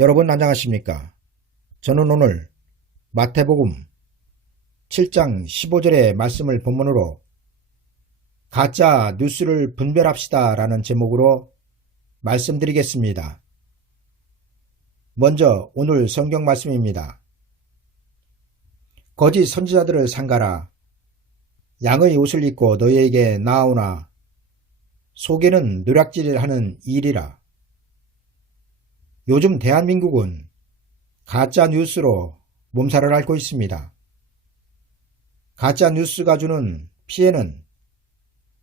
여러분 안녕하십니까? 저는 오늘 마태복음 7장 15절의 말씀을 본문으로 가짜 뉴스를 분별합시다 라는 제목으로 말씀드리겠습니다. 먼저 오늘 성경 말씀입니다. 거짓 선지자들을 삼가라. 양의 옷을 입고 너희에게 나아오나 속에는 노략질을 일이라. 요즘 대한민국은 가짜 뉴스로 몸살을 앓고 있습니다. 가짜 뉴스가 주는 피해는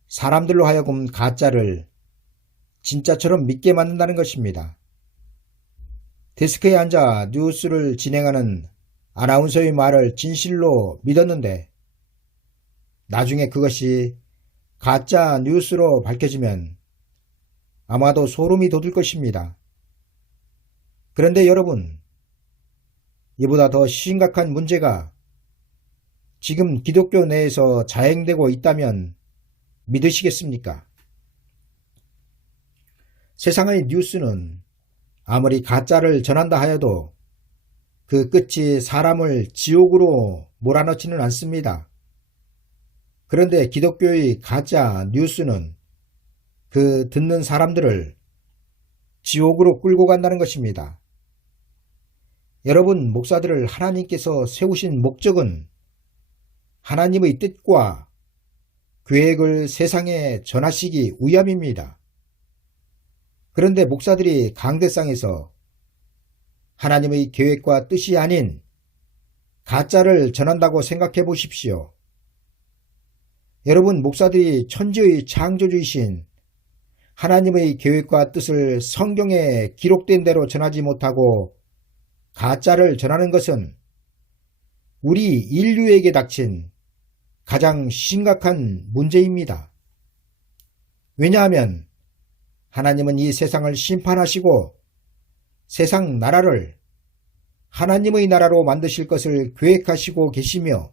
사람들로 하여금 가짜를 진짜처럼 믿게 만든다는 것입니다. 데스크에 앉아 뉴스를 진행하는 아나운서의 말을 진실로 믿었는데 나중에 그것이 가짜 뉴스로 밝혀지면 아마도 소름이 돋을 것입니다. 그런데 여러분, 이보다 더 심각한 문제가 지금 기독교 내에서 자행되고 있다면 믿으시겠습니까? 세상의 뉴스는 아무리 가짜를 전한다 하여도 그 끝이 사람을 지옥으로 몰아넣지는 않습니다. 그런데 기독교의 가짜 뉴스는 그 듣는 사람들을 지옥으로 끌고 간다는 것입니다. 여러분, 목사들을 하나님께서 세우신 목적은 하나님의 뜻과 계획을 세상에 전하시기 위함입니다. 그런데 목사들이 강대상에서 하나님의 계획과 뜻이 아닌 가짜를 전한다고 생각해 보십시오. 여러분, 목사들이 천지의 창조주이신 하나님의 계획과 뜻을 성경에 기록된 대로 전하지 못하고 가짜를 전하는 것은 우리 인류에게 닥친 가장 심각한 문제입니다. 왜냐하면 하나님은 이 세상을 심판하시고 세상 나라를 하나님의 나라로 만드실 것을 계획하시고 계시며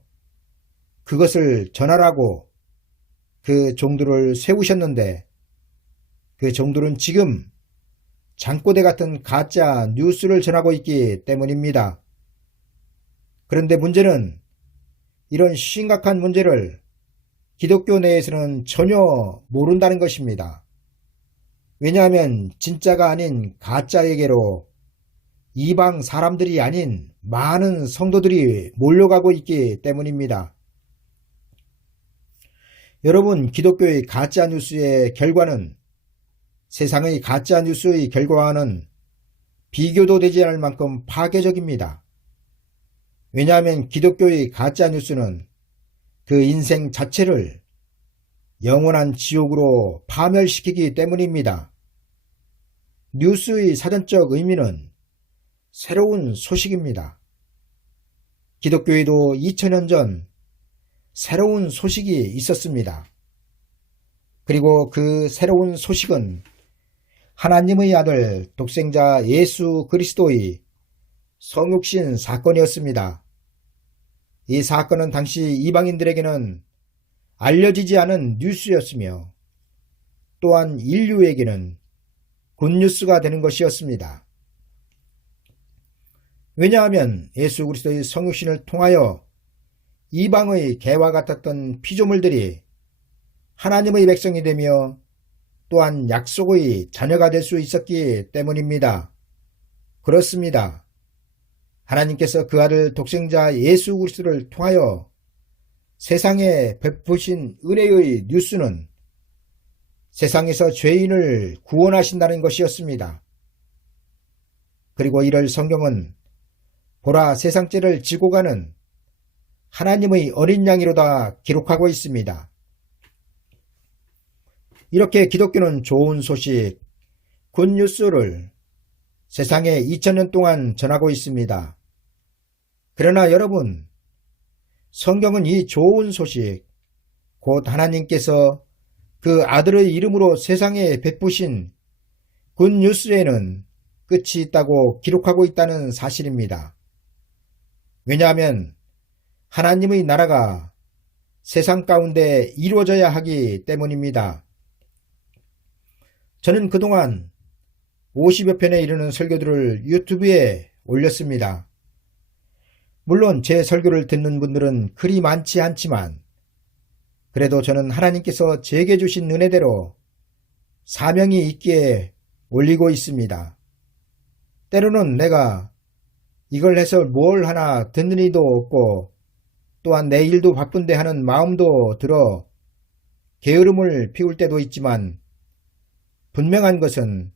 그것을 전하라고 그 종들을 세우셨는데 그 종들은 지금 장꼬대 같은 가짜 뉴스를 전하고 있기 때문입니다. 그런데 문제는 이런 심각한 문제를 기독교 내에서는 전혀 모른다는 것입니다. 왜냐하면 진짜가 아닌 가짜에게로 이방 사람들이 아닌 많은 성도들이 몰려가고 있기 때문입니다. 여러분, 기독교의 가짜 뉴스의 결과는 세상의 가짜 뉴스의 결과와는 비교도 되지 않을 만큼 파괴적입니다. 왜냐하면 기독교의 가짜 뉴스는 그 인생 자체를 영원한 지옥으로 파멸시키기 때문입니다. 뉴스의 사전적 의미는 새로운 소식입니다. 기독교에도 2000년 전 새로운 소식이 있었습니다. 그리고 그 새로운 소식은 하나님의 아들 독생자 예수 그리스도의 성육신 사건이었습니다. 이 사건은 당시 이방인들에게는 알려지지 않은 뉴스였으며 또한 인류에게는 굿뉴스가 되는 것이었습니다. 왜냐하면 예수 그리스도의 성육신을 통하여 이방의 개와 같았던 피조물들이 하나님의 백성이 되며 또한 약속의 자녀가 될 수 있었기 때문입니다. 그렇습니다. 하나님께서 그 아들 독생자 예수 그리스도를 통하여 세상에 베푸신 은혜의 뉴스는 세상에서 죄인을 구원하신다는 것이었습니다. 그리고 이를 성경은 보라 세상죄를 지고 가는 하나님의 어린 양이로다 기록하고 있습니다. 이렇게 기독교는 좋은 소식, 굿뉴스를 세상에 2000년 동안 전하고 있습니다. 그러나 여러분, 성경은 이 좋은 소식, 곧 하나님께서 그 아들의 이름으로 세상에 베푸신 굿뉴스에는 끝이 있다고 기록하고 있다는 사실입니다. 왜냐하면 하나님의 나라가 세상 가운데 이루어져야 하기 때문입니다. 저는 그동안 50여 편에 이르는 설교들을 유튜브에 올렸습니다. 물론 제 설교를 듣는 분들은 그리 많지 않지만 그래도 저는 하나님께서 제게 주신 은혜대로 사명이 있기에 올리고 있습니다. 때로는 내가 이걸 해서 뭘 하나 듣는 이도 없고 또한 내 일도 바쁜데 하는 마음도 들어 게으름을 피울 때도 있지만 분명한 것은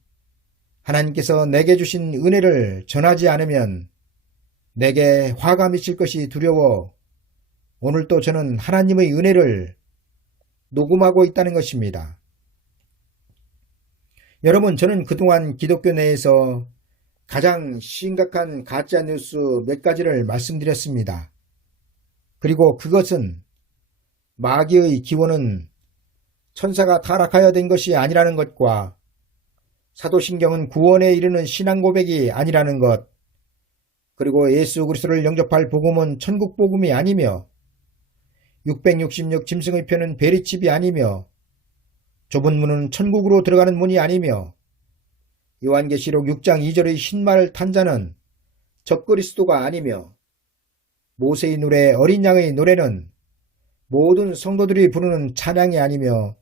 하나님께서 내게 주신 은혜를 전하지 않으면 내게 화가 미칠 것이 두려워 오늘도 저는 하나님의 은혜를 녹음하고 있다는 것입니다. 여러분, 저는 그동안 기독교 내에서 가장 심각한 가짜뉴스 몇 가지를 말씀드렸습니다. 그리고 그것은 마귀의 기원은 천사가 타락하여 된 것이 아니라는 것과 사도신경은 구원에 이르는 신앙 고백이 아니라는 것, 그리고 예수 그리스도를 영접할 복음은 천국 복음이 아니며 666 짐승의 표는 베리칩이 아니며 좁은 문은 천국으로 들어가는 문이 아니며 요한계시록 6장 2절의 흰말 탄 자는 적그리스도가 아니며 모세의 노래 어린 양의 노래는 모든 성도들이 부르는 찬양이 아니며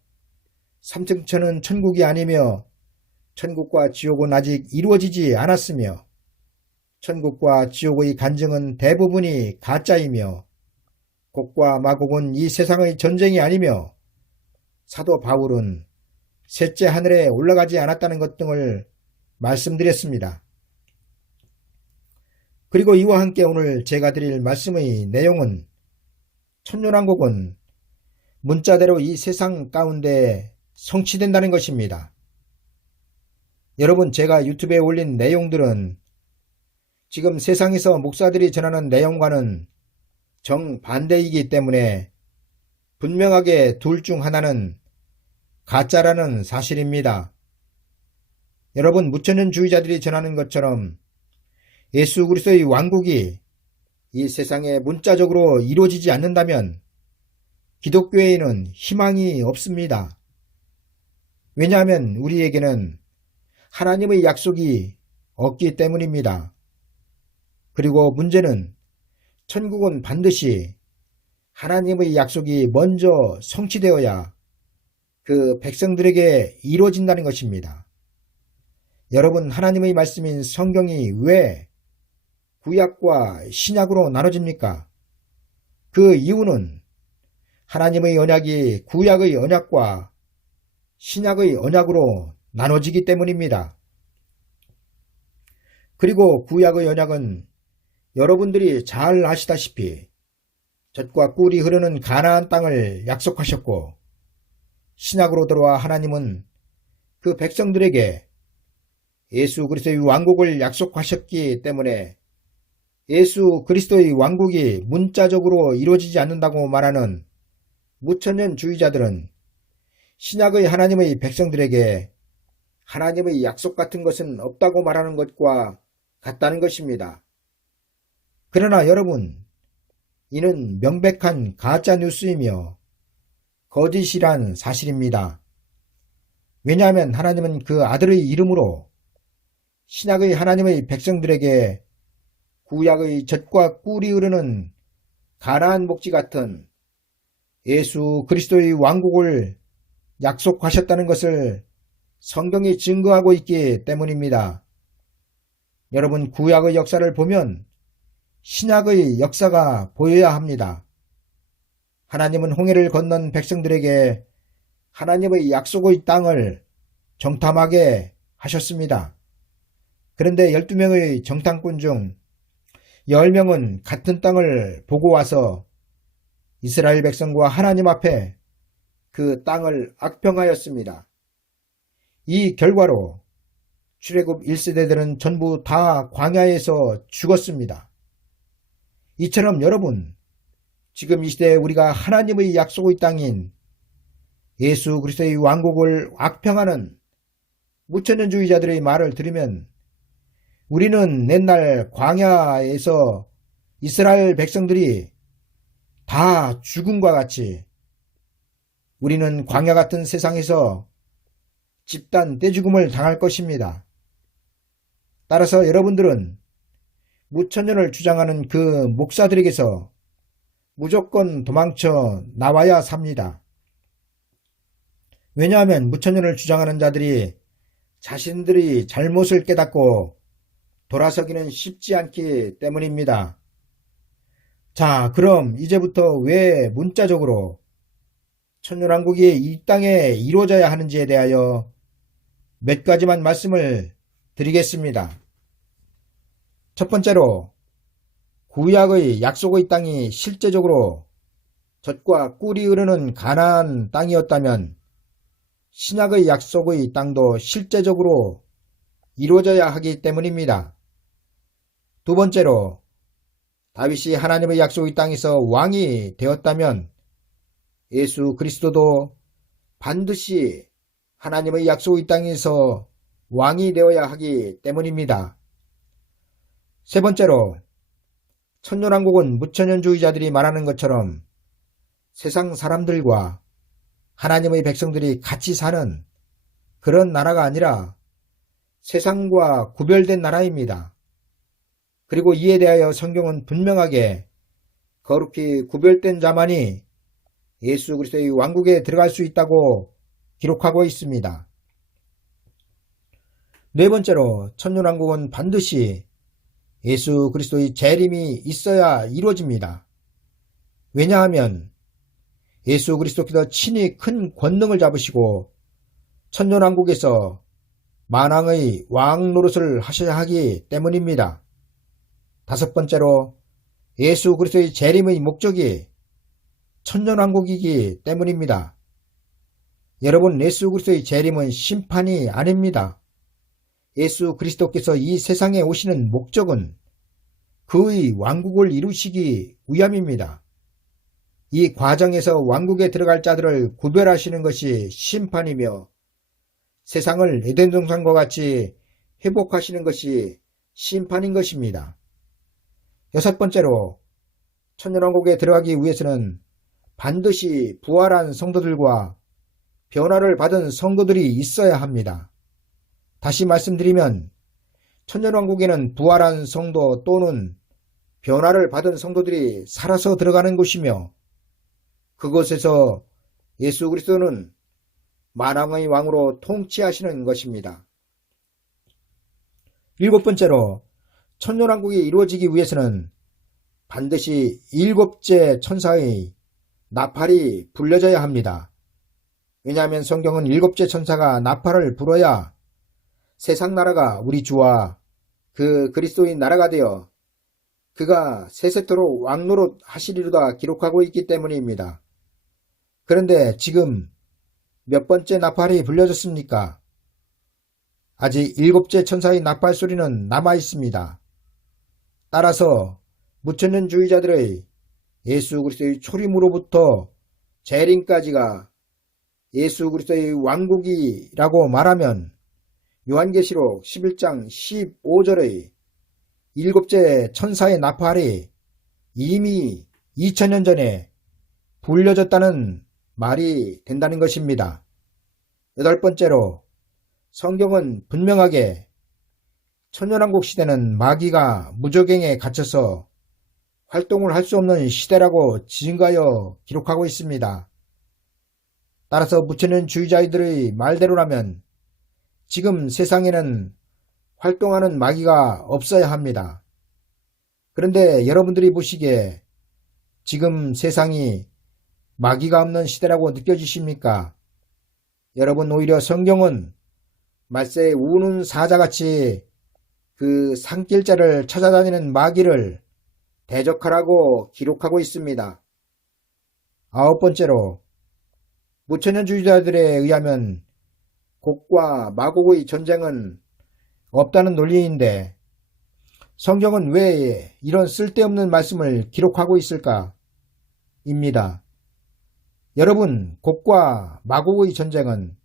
삼층천은 천국이 아니며 천국과 지옥은 아직 이루어지지 않았으며 천국과 지옥의 간증은 대부분이 가짜이며 곡과 마곡은 이 세상의 전쟁이 아니며 사도 바울은 셋째 하늘에 올라가지 않았다는 것 등을 말씀드렸습니다. 그리고 이와 함께 오늘 제가 드릴 말씀의 내용은 천년왕국은 문자대로 이 세상 가운데 성취된다는 것입니다. 여러분, 제가 유튜브에 올린 내용들은 지금 세상에서 목사들이 전하는 내용과는 정반대이기 때문에 분명하게 둘 중 하나는 가짜라는 사실입니다. 여러분, 무천년주의자들이 전하는 것처럼 예수 그리스도의 왕국이 이 세상에 문자적으로 이루어지지 않는다면 기독교에는 희망이 없습니다. 왜냐하면 우리에게는 하나님의 약속이 없기 때문입니다. 그리고 문제는 천국은 반드시 하나님의 약속이 먼저 성취되어야 그 백성들에게 이루어진다는 것입니다. 여러분, 하나님의 말씀인 성경이 왜 구약과 신약으로 나눠집니까? 그 이유는 하나님의 언약이 구약의 언약과 신약의 언약으로 나눠지기 때문입니다. 그리고 구약의 언약은 여러분들이 잘 아시다시피 젖과 꿀이 흐르는 가나안 땅을 약속하셨고 신약으로 들어와 하나님은 그 백성들에게 예수 그리스도의 왕국을 약속하셨기 때문에 예수 그리스도의 왕국이 문자적으로 이루어지지 않는다고 말하는 무천년주의자들은 신약의 하나님의 백성들에게 하나님의 약속 같은 것은 없다고 말하는 것과 같다는 것입니다. 그러나 여러분, 이는 명백한 가짜뉴스이며 거짓이란 사실입니다. 왜냐하면 하나님은 그 아들의 이름으로 신약의 하나님의 백성들에게 구약의 젖과 꿀이 흐르는 가나안 복지 같은 예수 그리스도의 왕국을 약속하셨다는 것을 성경이 증거하고 있기 때문입니다. 여러분, 구약의 역사를 보면 신약의 역사가 보여야 합니다. 하나님은 홍해를 건넌 백성들에게 하나님의 약속의 땅을 정탐하게 하셨습니다. 그런데 12명의 정탐꾼 중 10명은 같은 땅을 보고 와서 이스라엘 백성과 하나님 앞에 그 땅을 악평하였습니다. 이 결과로 출애굽 1세대들은 전부 다 광야에서 죽었습니다. 이처럼 여러분, 지금 이 시대에 우리가 하나님의 약속의 땅인 예수 그리스도의 왕국을 악평하는 무천년주의자들의 말을 들으면 우리는 옛날 광야에서 이스라엘 백성들이 다 죽음과 같이 우리는 광야 같은 세상에서 집단 떼죽음을 당할 것입니다. 따라서 여러분들은 무천년을 주장하는 그 목사들에게서 무조건 도망쳐 나와야 삽니다. 왜냐하면 무천년을 주장하는 자들이 자신들이 잘못을 깨닫고 돌아서기는 쉽지 않기 때문입니다. 자, 그럼 이제부터 왜 문자적으로 천년왕국이 이 땅에 이루어져야 하는지에 대하여 몇 가지만 말씀을 드리겠습니다. 첫 번째로 구약의 약속의 땅이 실제적으로 젖과 꿀이 흐르는 가나안 땅이었다면 신약의 약속의 땅도 실제적으로 이루어져야 하기 때문입니다. 두 번째로 다윗이 하나님의 약속의 땅에서 왕이 되었다면 예수 그리스도도 반드시 하나님의 약속의 땅에서 왕이 되어야 하기 때문입니다. 세 번째로 천년왕국은 무천년주의자들이 말하는 것처럼 세상 사람들과 하나님의 백성들이 같이 사는 그런 나라가 아니라 세상과 구별된 나라입니다. 그리고 이에 대하여 성경은 분명하게 거룩히 구별된 자만이 예수 그리스도의 왕국에 들어갈 수 있다고 기록하고 있습니다. 네 번째로 천년왕국은 반드시 예수 그리스도의 재림이 있어야 이루어집니다. 왜냐하면 예수 그리스도께서 친히 큰 권능을 잡으시고 천년왕국에서 만왕의 왕 노릇을 하셔야 하기 때문입니다. 다섯 번째로 예수 그리스도의 재림의 목적이 천년왕국이기 때문입니다. 여러분, 예수 그리스도의 재림은 심판이 아닙니다. 예수 그리스도께서 이 세상에 오시는 목적은 그의 왕국을 이루시기 위함입니다. 이 과정에서 왕국에 들어갈 자들을 구별하시는 것이 심판이며 세상을 에덴 동산과 같이 회복하시는 것이 심판인 것입니다. 여섯 번째로 천년왕국에 들어가기 위해서는 반드시 부활한 성도들과 변화를 받은 성도들이 있어야 합니다. 다시 말씀드리면 천년왕국에는 부활한 성도 또는 변화를 받은 성도들이 살아서 들어가는 곳이며 그곳에서 예수 그리스도는 만왕의 왕으로 통치하시는 것입니다. 일곱 번째로 천년왕국이 이루어지기 위해서는 반드시 일곱째 천사의 나팔이 불려져야 합니다. 왜냐하면 성경은 일곱째 천사가 나팔을 불어야 세상 나라가 우리 주와 그 그리스도의 나라가 되어 그가 세세토록 왕노릇 하시리로다 기록하고 있기 때문입니다. 그런데 지금 몇 번째 나팔이 불려졌습니까? 아직 일곱째 천사의 나팔 소리는 남아 있습니다. 따라서 무천년주의자들의 예수 그리스도의 초림으로부터 재림까지가 예수 그리스도의 왕국이라고 말하면 요한계시록 11장 15절의 일곱째 천사의 나팔이 이미 2000년 전에 불려졌다는 말이 된다는 것입니다. 여덟 번째로 성경은 분명하게 천년왕국 시대는 마귀가 무저갱에 갇혀서 활동을 할 수 없는 시대라고 증가하여 기록하고 있습니다. 따라서 무천년주의자들의 말대로라면 지금 세상에는 활동하는 마귀가 없어야 합니다. 그런데 여러분들이 보시기에 지금 세상이 마귀가 없는 시대라고 느껴지십니까? 여러분, 오히려 성경은 말세에 우는 사자같이 그 산길자를 찾아다니는 마귀를 대적하라고 기록하고 있습니다. 아홉 번째로 무천년주의자들에 의하면 곡과 마곡의 전쟁은 없다는 논리인데 성경은 왜 이런 쓸데없는 말씀을 기록하고 있을까? 입니다. 여러분, 곡과 마곡의 전쟁은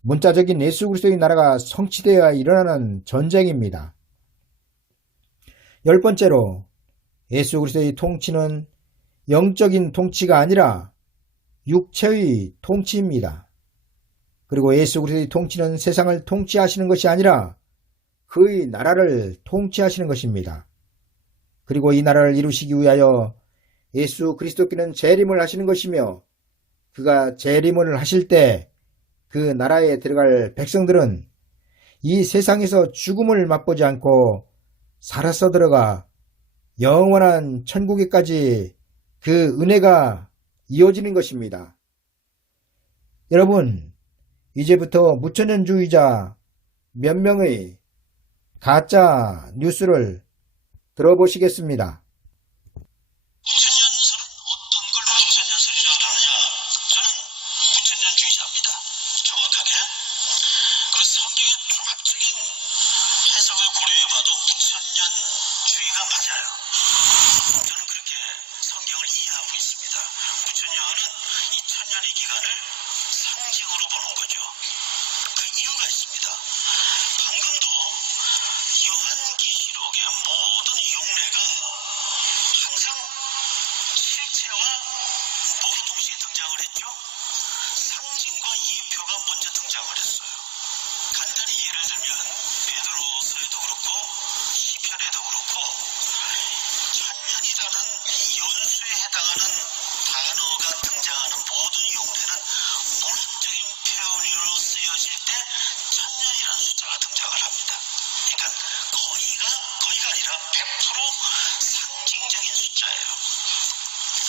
문자적인 예수 그리스도의 나라가 성취되어야 일어나는 전쟁입니다. 열 번째로 예수 그리스도의 통치는 영적인 통치가 아니라 육체의 통치입니다. 그리고 예수 그리스도의 통치는 세상을 통치하시는 것이 아니라 그의 나라를 통치하시는 것입니다. 그리고 이 나라를 이루시기 위하여 예수 그리스도께는 재림을 하시는 것이며 그가 재림을 하실 때 그 나라에 들어갈 백성들은 이 세상에서 죽음을 맛보지 않고 살아서 들어가 영원한 천국에까지 그 은혜가 이어지는 것입니다. 여러분, 이제부터 무천년주의자 몇 명의 가짜 뉴스를 들어보시겠습니다. 무천년설은 어떤 걸 무천년설이라고 하느냐? 저는 무천년주의자입니다. 정확하게. 그래서 성경의 종합적인 해석을 고려해봐도 무천년주의가 맞아요. 저는 그렇게 성경을 이해하고 있습니다. 무천년은 이 천년의 기간을 상징으로 보는 거죠. 그 이유가 있습니다. 방금도 요한계시록의 모든 용례가 항상 실체와 뭐가 동시에 등장을 했죠? 상징과 예표가 먼저 등장을 했어요. 간단히 예를 들면 베드로서에도 그렇고 시편에도 그렇고 천년이라는 연수에 해당하는 단어가 등장하는 모든 용례는 문학적인 표현으로 쓰여질 때 천년이라는 숫자가 등장을 합니다. 그러니까 거의가 아니라 100% 상징적인 숫자예요.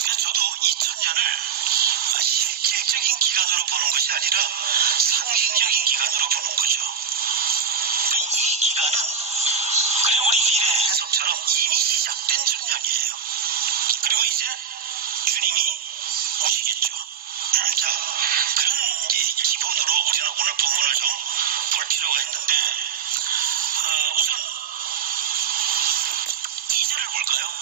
그래서 저도 이 천년을 실질적인 기간으로 보는 것이 아니라 상징적인 기간으로 보는 거죠. 이 기간은 그레고리 길의 해석처럼 이미 시작된 천년이에요. 그리고 이제 주님이 오시겠죠. 자, 그런 이제 기본으로 우리는 오늘 본문을 좀 볼 필요가 있는데, 우선 2절을 볼까요?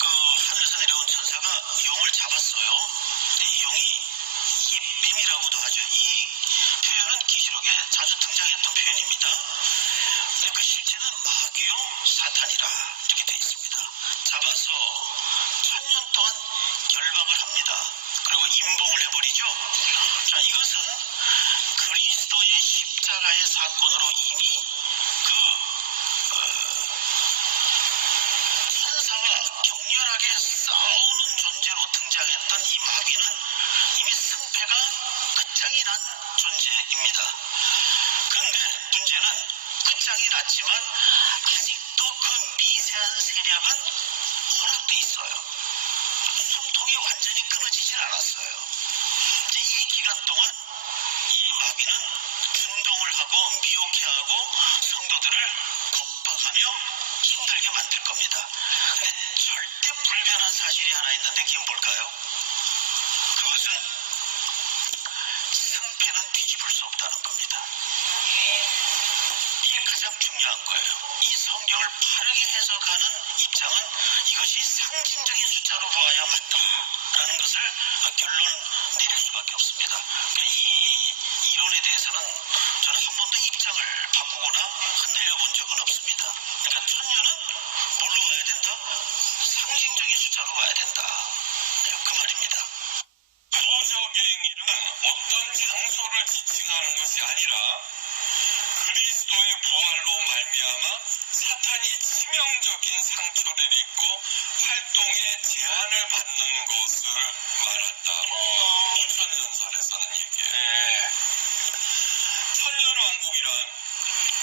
그 하늘에서 내려온 천사가 용을 잡았어요. 이 용이 예뱀이라고도 하죠. 이 표현은 계시록에 자주 등장했던 표현입니다. 그 실체는 마귀요 사탄이라 이렇게 되어 있습니다. 잡아서 천년 동안 결박을 합니다. 그리고 임봉을 해버리죠. 자, 이것은 그리스도의 십자가의 사건으로 이미 그 천사와 격렬하게 싸우는 존재로 등장했던 이 마귀는 이미 승패가 끝장이 난 존재입니다. 그런데 문제는 끝장이 났지만 아직도 그 미세한 세력은 허락돼 있어요. 숨통이 완전히 끊어지진 않았어요. 이제 이 기간 동안 이 마귀는 준동을 하고 미혹해하고 성도들을 겁박하며 힘들게 만들 겁니다. 근데 절대 불변한 사실이 하나 있는데 그게 뭘까요? 그것은 승패는 뒤집을 수 없다는 겁니다. 이게 가장 중요한 거예요. 이 성경을 바르게 해석하는 입장은 이것이 상징적인 숫자로 보아야 맞다라는 것을 결론 내릴 수밖에 없습니다. 이 이론에 대해서는 저는 한 번도 입장을 바꾸거나 흔들려 본 적은 없습니다. 그러니까 천년은 뭘로 봐야 된다? 상징적인 숫자로 봐야 된다. 그 말입니다. 부적행위는 어떤 장소를 지칭하는 것이 아니라 그리스도의 부활로 말미암아 사탄이 치명적인 상처를 입고 활동에 제한을 받는 것을 말한다. 무천년설에서는 얘기해. 천년왕국이란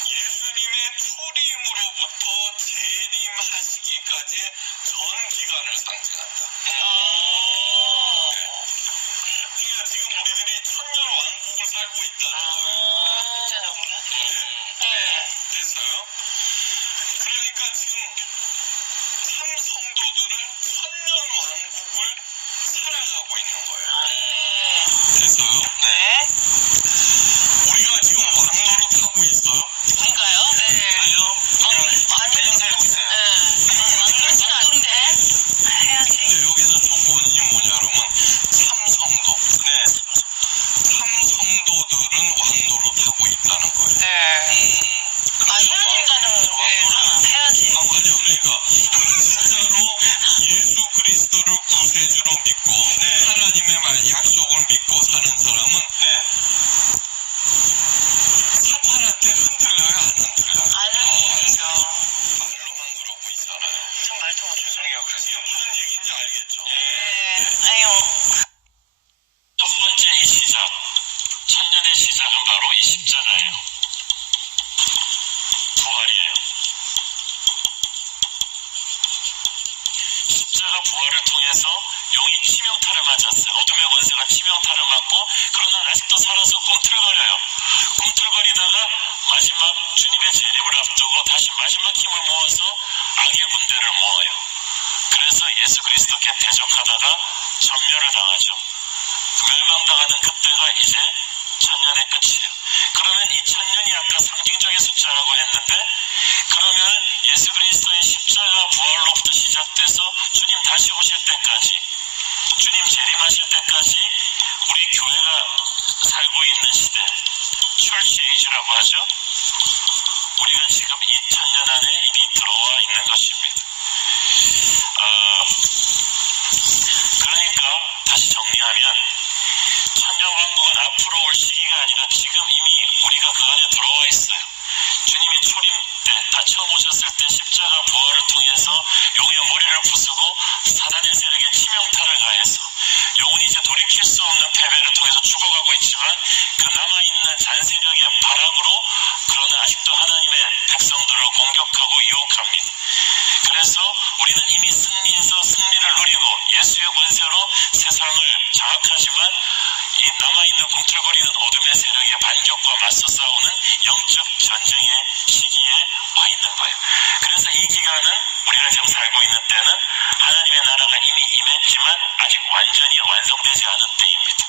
예수님의 초림으로부터 재림하시기까지 전 기간을 상징한다. 그러니까 지금 우리들이 천년왕국을 살고 있다는 거예요. 됐어요? 그러니까 지금 참 성도들은 천년왕국을 살아가고 있는 거예요. 됐어요? 네. 우리가 지금 왕노릇 하고 있어요? 그러니까요? 네. 그래요? 그냥 살고 있어요. 왕노릇인데 해야지. 근데 여기서 조건이 뭐냐 그러면 참성도. 네. 참성도들은 왕노릇하고 있다는 거예요. 네. 해야지가는 해야지. 아니요. 그러니까 진짜로 예수 그리스도를 구세주로 믿고 하나님의 말 약속을 믿고 사는 사람은 사탄한테 흔들려야 안 부활이에요. 십자가 부활을 통해서 용이 치명타를 맞았어요. 어둠의 권세가 치명타를 맞고 그러나 아직도 살아서 꿈틀거려요. 꿈틀거리다가 마지막 주님의 재림을 앞두고 다시 마지막 힘을 모아서 악의 군대를 모아요. 그래서 예수 그리스도께 대적하다가 전멸을 당하죠. 멸망당하는 그때가 이제 천년의 끝이에요. 그러면 이 천년이 아까 상징적인 숫자라고 했는데 그러면 예수 그리스도의 십자가 부활로부터 시작돼서 주님 다시 오실 때까지 주님 재림하실 때까지 우리 교회가 살고 있는 시대 철치 에이지라고 하죠. 우리가 지금 이 천년 안에 이미 들어와 있는 것입니다. 그러니까 다시 정리하면 천년왕국은 앞으로 올 시기가 아니라 지금 이미 우리가 그 안에 들어와 있어요. 주님이 초림 때, 다 처음 오셨을 때 십자가 부활을 통해서 용의 머리를 부수고 사단의 세력에 치명타를 가해서 영혼이 이제 돌이킬 수 없는 패배를 통해서 죽어가고 있지만 그 남아있는 잔세력의 발악으로 그러나 아직도 하나님의 백성들을 공격하고 유혹합니다. 그래서 우리는 이미 승리해서 승리를 누리고 예수의 권세로 세상을 장악하지만 이 남아있는 꿈틀거리는 어둠의 세력의 반격과 맞서 싸우는 영적 전쟁의 시기에 와 있는 거예요. 그래서 이 기간은 우리가 지금 살고 있는 때는 하나님의 나라가 이미 임했지만 아직 완전히 완성되지 않은 때입니다.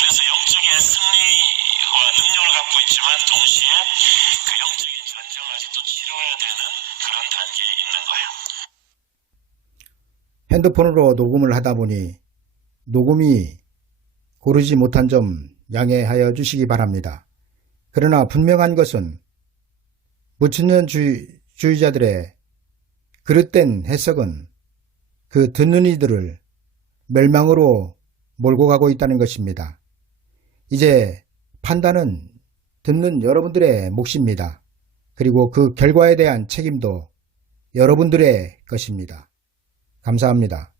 그래서 영적인 승리와 능력을 갖고 있지만 동시에 그 영적인 전쟁을 아직도 치러야 되는 그런 단계에 있는 거예요. 핸드폰으로 녹음을 하다 보니 녹음이 고르지 못한 점 양해하여 주시기 바랍니다. 그러나 분명한 것은 무천년주의자들의 그릇된 해석은 그 듣는 이들을 멸망으로 몰고 가고 있다는 것입니다. 이제 판단은 듣는 여러분들의 몫입니다. 그리고 그 결과에 대한 책임도 여러분들의 것입니다. 감사합니다.